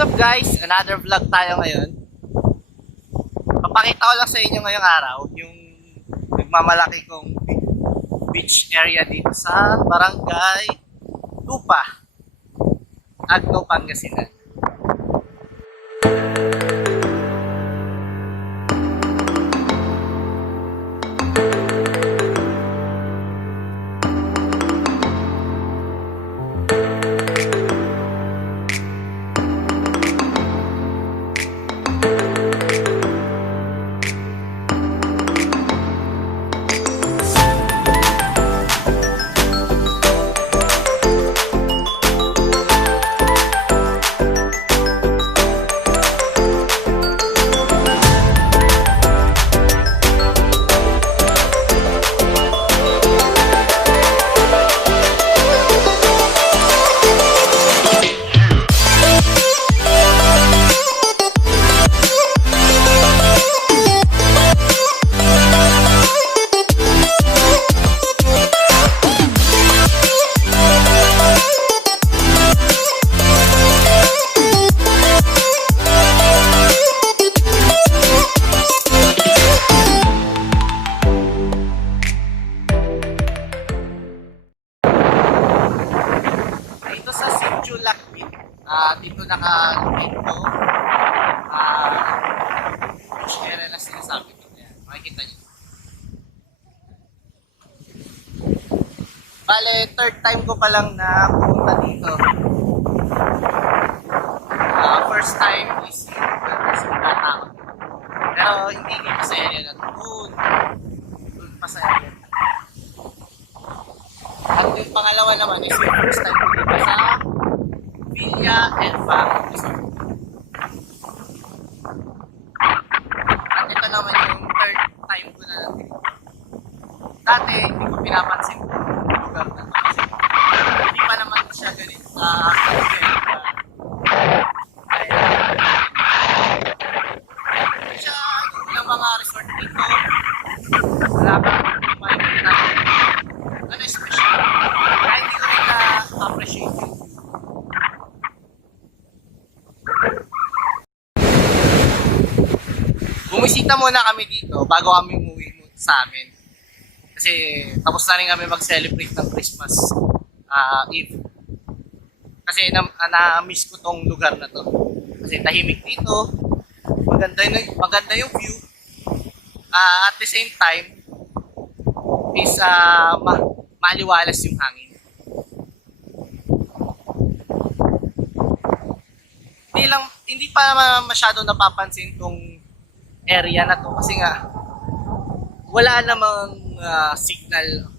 What's up guys? Another vlog tayo ngayon. Papakita ko lang sa inyo ngayong araw yung nagmamalaki kong beach area dito sa Barangay Tupa, Agno, Pangasinan. Dito naka-locate ko beach area na sinasabi ko. Ayan, makikita nyo. Bale, third time ko pa lang na pumunta dito. First time is yung tao. Pero hindi dito sa area na doon. Doon pa sa area. At yung pangalawa naman is yung first time ko dito sa Villa Elfa Resort. At ito naman yung third time ko na natin. Dati, hindi ko pinapansin ko yung lugar na ito. Kasi hindi pa naman siya ganito siya ng mga resort dito. Wala pa makikita ano special. Kaya hindi ko rin na-appreciate yun. Bumisita muna kami dito bago kami umuwi sa amin. Kasi tapos na rin kami mag-celebrate ng Christmas Eve. Kasi na-miss ko tong lugar na to. Kasi tahimik dito. Maganda yung view. At the same time is maliwalas yung hangin. Hindi pa masyado napapansin tong area na to kasi nga wala namang signal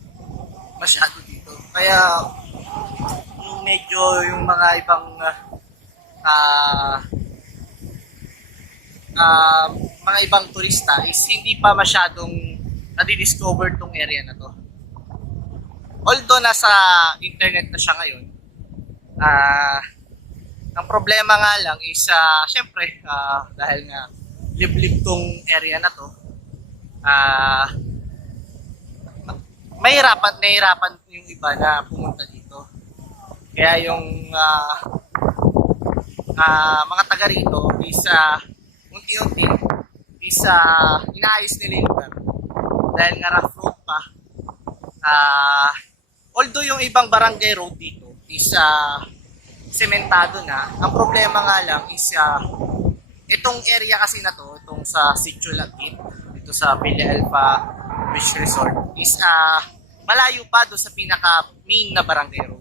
masyado dito. Kaya medyo yung mga ibang mga ibang turista is hindi pa masyadong nadi-discover tong area na to. Although nasa internet na siya ngayon, ang problema nga lang is syempre dahil nga liblib tong area na to, nahihirapan yung iba na pumunta dito. Kaya yung mga taga rito is unti-unti is inaayos nila yung lugar. Dahil nga rough road pa. Although yung ibang barangay road dito is sementado na, ang problema nga lang is itong area kasi na to, itong sa Sitio Lagkit, dito sa Villa Elfa Beach Resort, is malayo pa doon sa pinaka main na barangay road.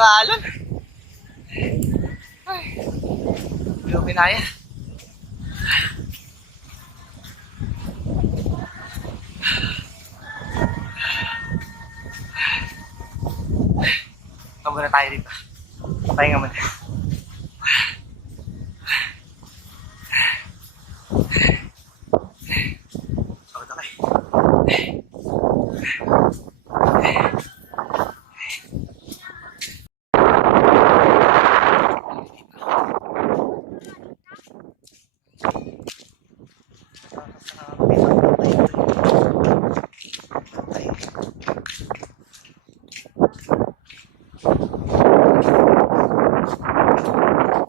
mga alon. Ay, hindi ko pinaya. Tama na tayo dito. Pahinga muna. Sawad ako eh.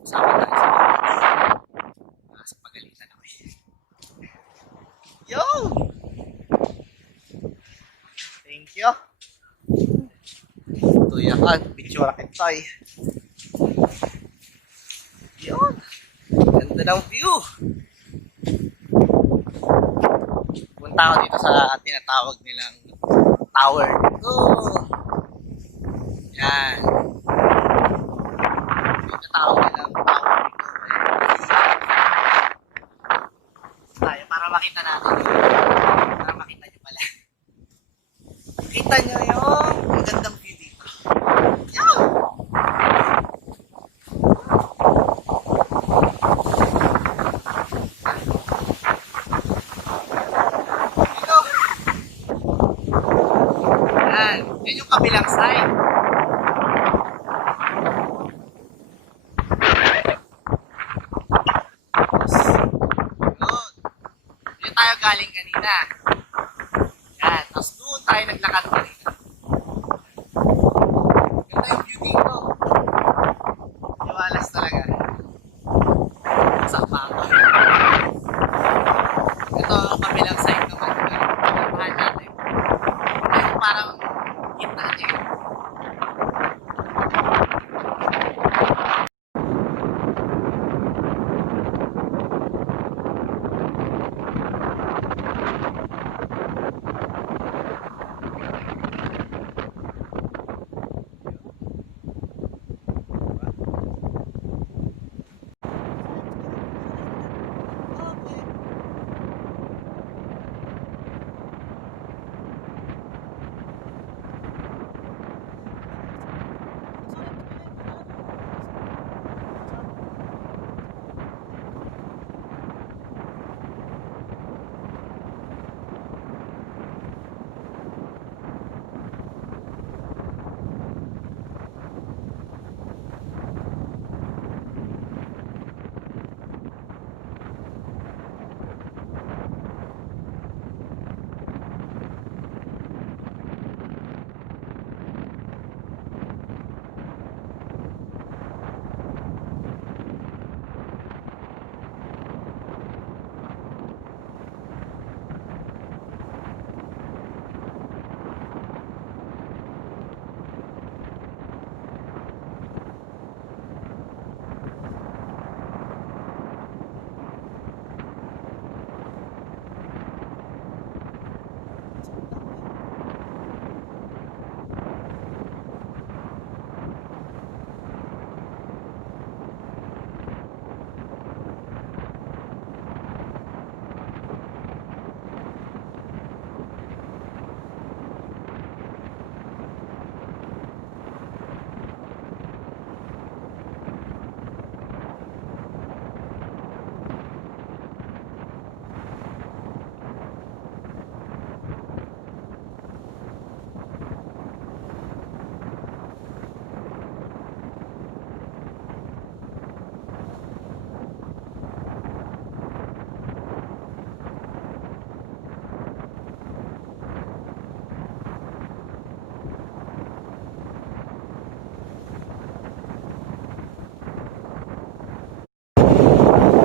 Sama tayo sa pagalitan ako eh. Yo! Thank you. Tuyakan, picture kita eh. Yun. Ganda ng view. Punta ako dito sa tinatawag nilang tower. Oh. Yan. Tinatawag nilang tower dito. Tayo, para makita natin. Para makita nyo pala. Kita nyo yung magandang view dito. Yan. Yan yung kabilang side. Yun. Yun tayo galing kanina. Yan. Tapos doon tayo naglakad kanina. Ganda yung view dito. Iwalas talaga. Sa ako. Ito ang kabilang side naman. Pinamahan natin. Yung parang kita niya.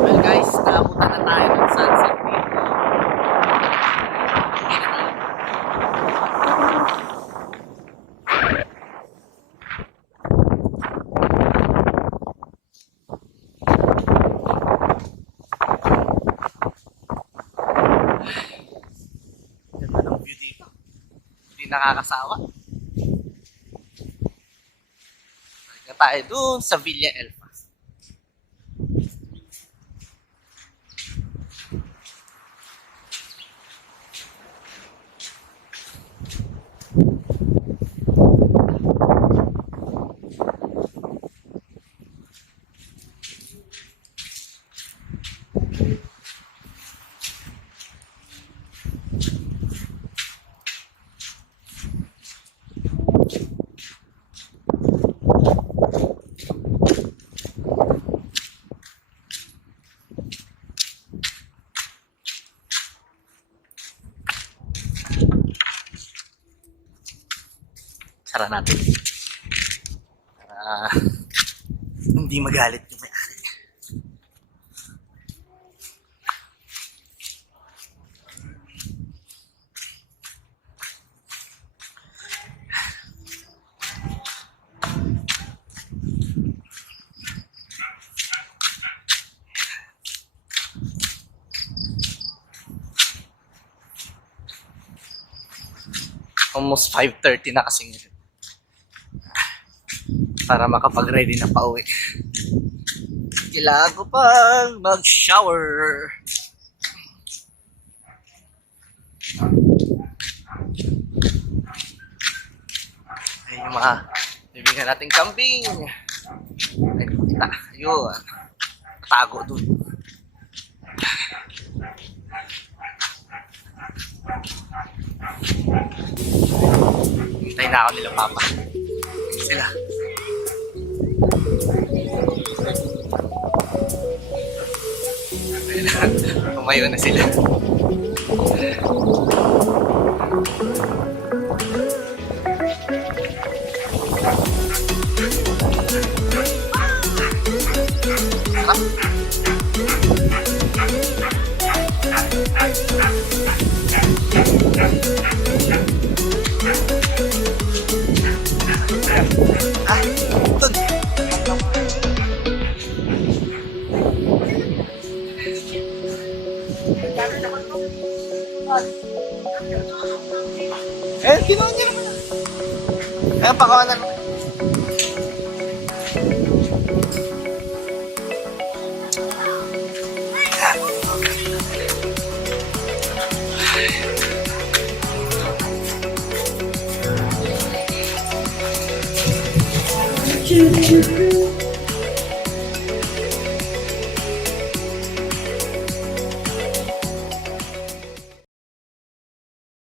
Well guys, nakapunta na tayo ng sunset dito. Hindi na tayo. Ganda ng view dito. Hindi nakakasawa. Na tayo dun sa Villa Elfa. Sara natin. Para hindi magalit yung may-ari. Almost 5:30 na kasi ngayon. Para makapag-ready na pauwi. Kailangan ko pang mag-shower. Ayun yung mga bibigyan nating kambing. Ay, kita. Ayun. Tago dun. Hintay na ako nila papa. Sila. Tumayo na sila. Eh, ginawa niya naman. Eh, pakawalan mo. Choo-choo.